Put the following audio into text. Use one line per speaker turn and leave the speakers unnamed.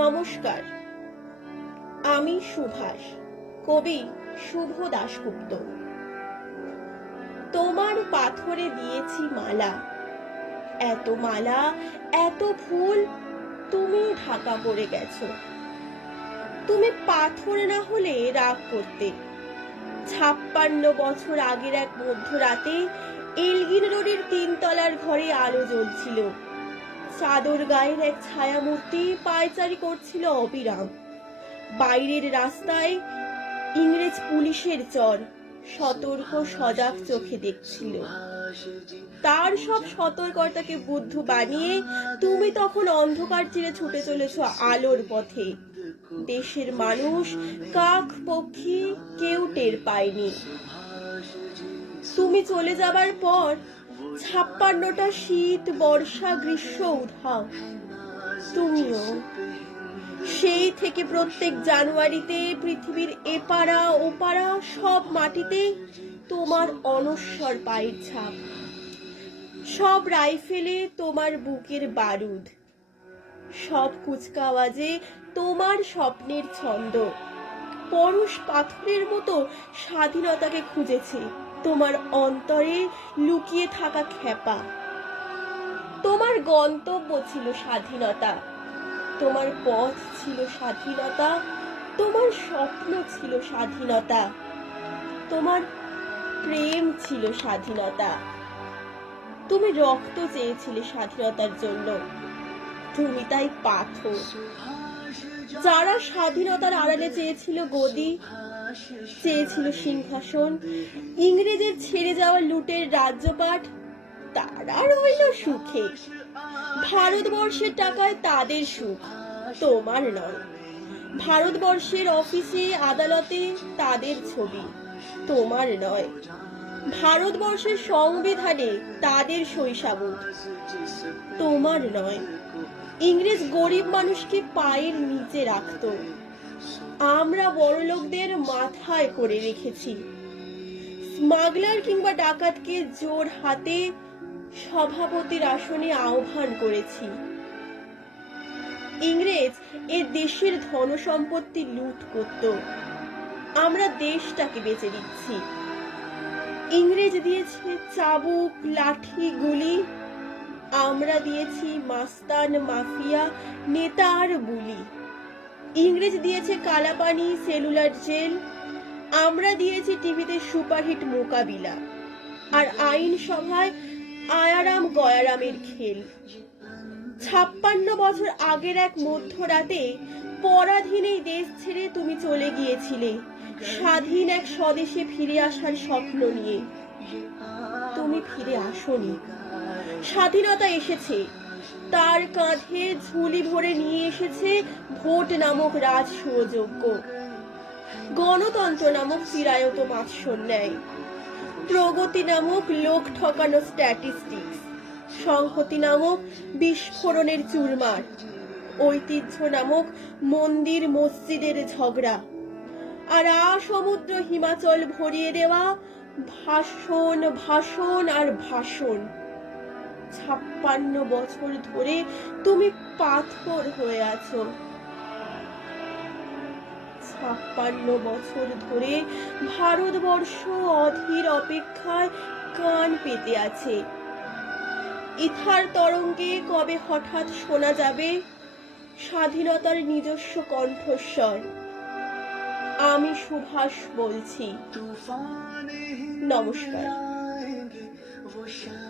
নমস্কার আমি সুভাষ কবি শুভ দাশগুপ্ত তোমার পাথরে দিয়েছি মালা এত মালা এত ফুল তুমি ঢাকা পড়ে গেছো তুমি পাথর না হলে রাগ করতে ছাপ্পান্ন বছর আগের এক মধ্যরাতে এলগিন রোডের তিনতলার ঘরে আলো জ্বলছিল চাদর গায়ের এক ছায়ামূর্তি পায়চারি করছিল অবিরাম বাইরের রাস্তায় ইংরেজ পুলিশের চর সতর্ক সজাগ চোখে দেখছিল তার সব সতর্কতাকে বুদ্ধ বানিয়ে তুমি তখন অন্ধকার চিরে ছুটে চলেছ আলোর পথে দেশের মানুষ কাক পক্ষী কেউ টের পায়নি তুমি চলে যাবার পর ছাপ্পান্নটা শীত বর্ষা গ্রীষ্ম উধাও তুমিও সেই থেকে প্রত্যেক জানুয়ারিতে পৃথিবীর এপাড়া ওপাড়া সব মাটিতে তোমার অনশ্বর পায়ের ছাপ সব রাইফেলে তোমার বুকের বারুদ সব কুচকাওয়াজে তোমার স্বপ্নের ছন্দ পরশ পাথরের মতো স্বাধীনতাকে খুঁজেছে তোমার অন্তরে লুকিয়ে থাকা খেপা তোমার গন্তব্য ছিল স্বাধীনতা তোমার পথ ছিল স্বাধীনতা তোমার স্বপ্ন ছিল স্বাধীনতা তোমার প্রেম ছিল স্বাধীনতা তুমি রক্ত চেয়েছিলে স্বাধীনতার জন্য তুমি তাই পাথর যারা স্বাধীনতার আড়ালে চেয়েছিল গদি চেয়েছিল সিংহাসন ইংরেজের ছেড়ে যাওয়া লুটের রাজ্যপাঠ তারা রইল সুখে ভারতবর্ষের টাকায় তাদের সুখ তোমার নয় ভারতবর্ষের অফিসে আদালতে তাদের ছবি তোমার নয় ভারতবর্ষের সংবিধানে তাদের শৈশব তোমার নয় ইংরেজ গরিব মানুষকে পায়ের নিচে রাখতো আমরা বড়লোকদের মাথায় করে রেখেছি স্মাগলার কিংবা ডাকাতকে জোর হাতে সভাপতির আসনে আহ্বান করেছি ইংরেজ এ দেশের ধন সম্পত্তি লুট করত আমরা দেশটাকে বেঁচে দিচ্ছি ইংরেজ দিয়েছে চাবুক লাঠি গুলি আমরা দিয়েছি মাস্তান মাফিয়া নেতার বুলি ইংরেজ দিয়েছে কালাপানি সেলুলার জেল আমরা দিয়েছি টিভিতে সুপারহিট মোকাবিলা আর আইন সভায় আয়ারাম গয়ারামের খেল ছাপ্পান্ন বছর আগের এক মধ্যরাতে পরাধীন এই দেশ ছেড়ে তুমি চলে গিয়েছিলে স্বাধীন এক স্বদেশে ফিরে আসার স্বপ্ন নিয়ে তুমি ফিরে আসনি স্বাধীনতা এসেছে তার কাঁধে ঝুলি ভরে নিয়ে এসেছে ভোট নামক রাজ সহযোগ্য গণতন্ত্র নামক চিরায়ত বাৎসর ন্যায় প্রগতি নামক লোক ঠকানো স্ট্যাটিস্টিক্স সংহতি নামক বিস্ফোরণের চুরমার ঐতিহ্য নামক মন্দির মসজিদের ঝগড়া আর সমুদ্র হিমাচল ভরিয়ে দেওয়া ভাষণ ভাষণ আর ভাষণ ছাপ্পান্ন বছর ধরে তুমি পাথর হয়ে আছো ছাপ্পান্ন বছর ধরে ভারতবর্ষ অধীর অপেক্ষায় কান পেতে আছে ইথার তরঙ্গে কবে হঠাৎ শোনা যাবে স্বাধীনতার নিজস্ব কণ্ঠস্বর আমি সুভাষ বলছি নমস্কার